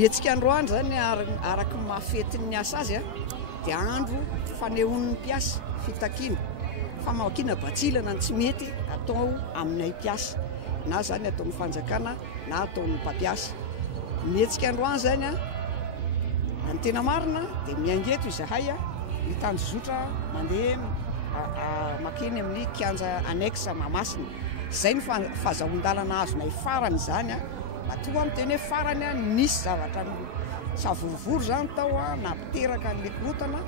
Nietsika androany zany araky Fetin'ny Asa azy dia andro fanehoan'ny mpiasa fitakiana famakiana batsilana tsy mety atao aminay mpiasa na zany ataon'ny fanjakana na ataon'ny mpampiasa. Nietsika androany zany ny tena marina dia miangeto izahay ny tanjozotra mandeha makeny amin'ny kianja annexe Mahamasina. Zay ny fahazahoan-dalana azonay farany zany atoa miteny hoe farany nisy zavatra savorovory zany tao na piteraka ny korotana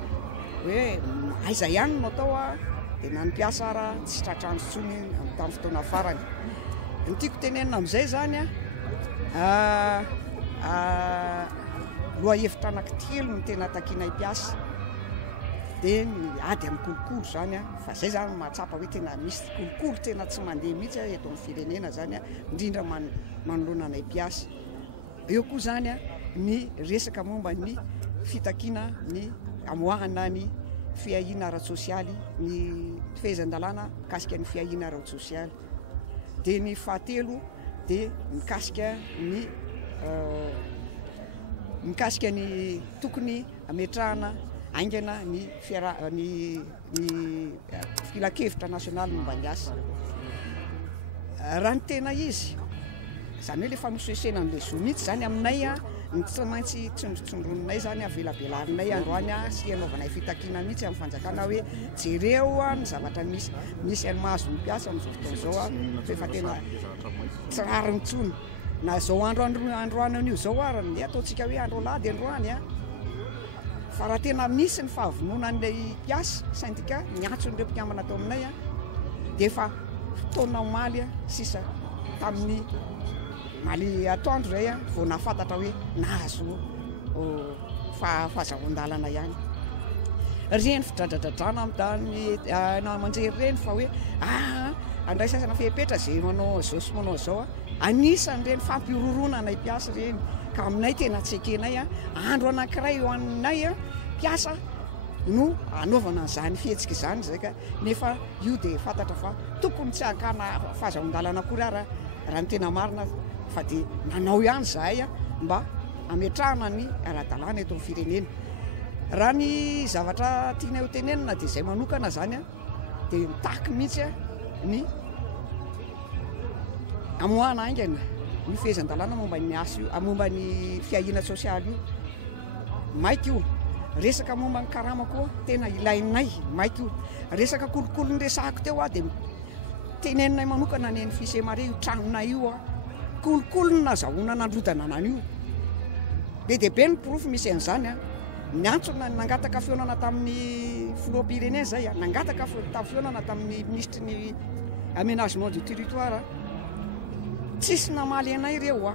hoe aiza ihany no atao dia na ny mpiasa ara tsy tratrandro tsony tamin'ny fotoana farany. Ny tiako tenenina amin'izay zany loha hevitra anankitelo no tena takianay mpiasa dia ady amin'ny kolokolo zany fa zay zany mahatsapa hoe tena misy kolokolo tena tsy mandeha mihitsy eto amin'ny firenena zany indrindra manoloana anay mpiasa. Eo koa zany ny resaka momba ny fitakiana ny amoahana ny fiahiana ara-tsosialy ny fehezan-dalàna mikasika ny fiahiana ara-tsosialy. Dia ny fahatelo dia mikasika ny tokony ametrahana aingana ny filakevitra nasionaly momba ny asa. Raha ny tena izy zany hoe le fanosesena n'le zo mihitsy zany aminay ny tsy maintsy tsondrotsondroninay zany avelabelarinay androany sy anaovanay fitakiana mihitsy amin'ny fanjakana hoe jereo ny zavatra misy any mahazo ny mpiasa amin'izao fotoana izao efa tena tsy rary mitsony na zao androany an'io zao ary ataontsika hoe andro lady androany fa raha tena misy ny fahavononan'ilay mpiasa sendika miantson'ireo mpikambana atao aminay dia efa fotoana omaly sisa tamin'ny maly atoandro zay vao nahafantatra hoe nahazo fahazahoan-dalana ihany. Reny fidradradradrana na manjery reny fa hoe andray sasana fepetra zay manao zao sy manao zao anisan'ny reny fampiororona anay mpiasa reny ka aminay tena tsekenay andro anankiray eo aminay mpiasa no anaovana zany fihetsika izany zay ka nefa io dia fantatra fa tokony tsy hakana fahazahoan-dalana akory raha ny tena marina fa dia nanao ihany zahay mba ametrahana ny ara-dalàna eto amin'ny firenena. Raha ny zavatra tianay ho tenenina dia zay manokana zany dia mitaky mihitsy ny amoahana aingana ny fehezan-dalàna momba ny asa io momba ny fiahiana sosialy io maika io. Resaka momba ny karama koa tena ilainay maika io. Resaka kolokolo ny resahako teo dia teneninay manokana ny FI.SE.MA io tranonay io kolokolo ny nazahoana nandrodana anany io be dia be ny porofo misy an'izany niantsona nangataka fionana tamin'ny filoham-pirenena zay nangataka fionana tamin'ny ministre ny aménagement du territoire tsisy namaly anay ireo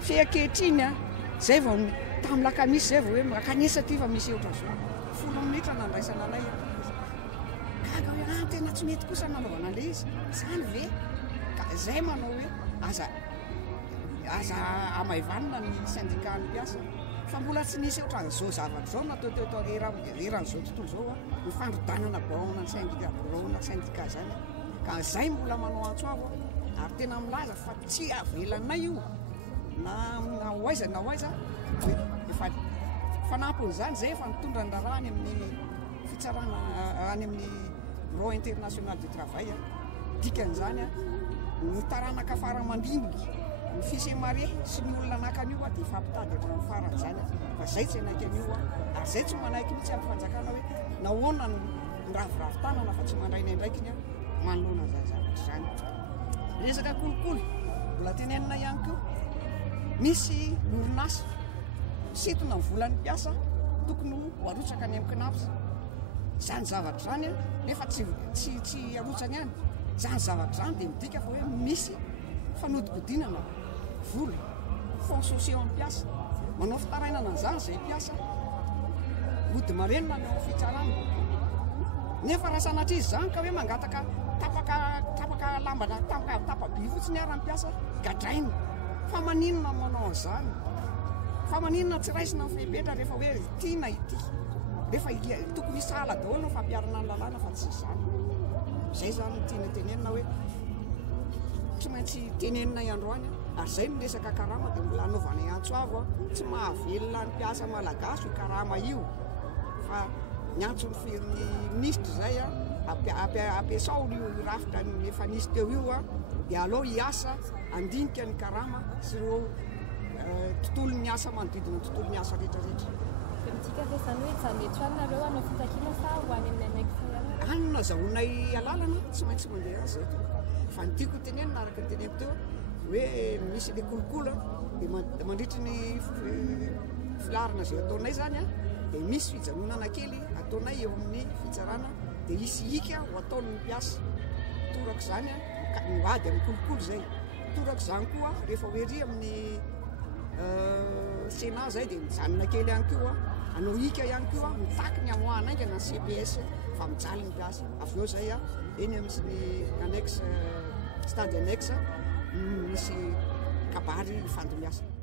feankehitriny zay vao tamin'ny lakamisy zay vao hoe makanisa ty fa misy eotra zao 10 minitra nandraisana anay gaga hoe tena tsy mety kosa nanaovana an'le izy zany ve ka zay manao hoe aza amaivanina ny sendikan'ny mpiasa fa mbola tsy nisy eotra zao zavatra zao natao teo reran'izao tontolo zao ny fandrodanana baona ny sendika zany ka zay mbola manao antsoavo ary tena milaza fa tsy avelanay io na hoaiza efa fanampon'izany zay efa mitondra ny rahara any amin'ny fitsarana any amin'ny bureau international du travail dikan'izany ny taranaka faramandimby ny FI.SE.MA sy ny olona anakan'io dia fampitady hatrany farany zany fa zay tsy anaiky an'io ary zay tsy manaiky mihitsy amin'ny fanjakana hoe nahoana ny ravoravo-tanana fa tsy mandray ndraiky manoloana zany zavatra zany. Resaka kolokolo mbola tenenina ihany koa misy orinasa setona ny volan'ny mpiasa tokony ho arotsaka any amin'ny knapsa zany zavatra zany nefa tsy arotsany ihany zany zavatra zany dia midika fa hoe misy fanodikodinana vola fonds sociaux amin'ny mpiasa manao fitarainana an'izany zay mpiasa ody marenina ny ao fitsarana nefa raha sanatria izy zany ka hoe mangataka tapaka lambana tapaby fotsiny ary amin'ny mpiasa gadrainy fa maninona manao an'izany fa maninona tsy raisina ny fepetra rehefa hoe tiana ity rehefa tokony isala daholo no fampiarana ny lalàna fa tsy izany zay zany tiana tenenina hoe tsy maintsy tenenina androany ary zay no resaka karama dia mbola anaovana antsoavo tsy mahavelona ny mpiasa malagasy io karama io fa ny antsony ny ministra zay ampiasao io rafitra ny efa nisy teo io dia aloha hiasa andinika ny karama sy ireo tontolo ny asa manodidina ny tontolo ny asa rehetrarehetra. Midika ve zany hoe zamety hoanareo anao fitakiana sa ho any amin'ny anaiky fa anona zahoanay alalana tsy maintsy mandeha azy zay fa ny tiako tenenina araka ny teneko teo hoe misy le kolokolo dia mandritry ny filarana zay ataonay zany dia misy fijanonana kely ataonay eo amin'ny fitsarana dia isy hika ho ataony ny mpiasa torako zany mivady amin'ny kolokolo zay torako zany koa rehefa hoery amin'ny SENA zay dia mijanona kely ihany koa anao hika ihany koa mitaky ny amoahana aingana ny CPS fa mijaly ny mpiasa avy eo zay eny amin'ny annexe stade annexe misy kabary fandomiasa.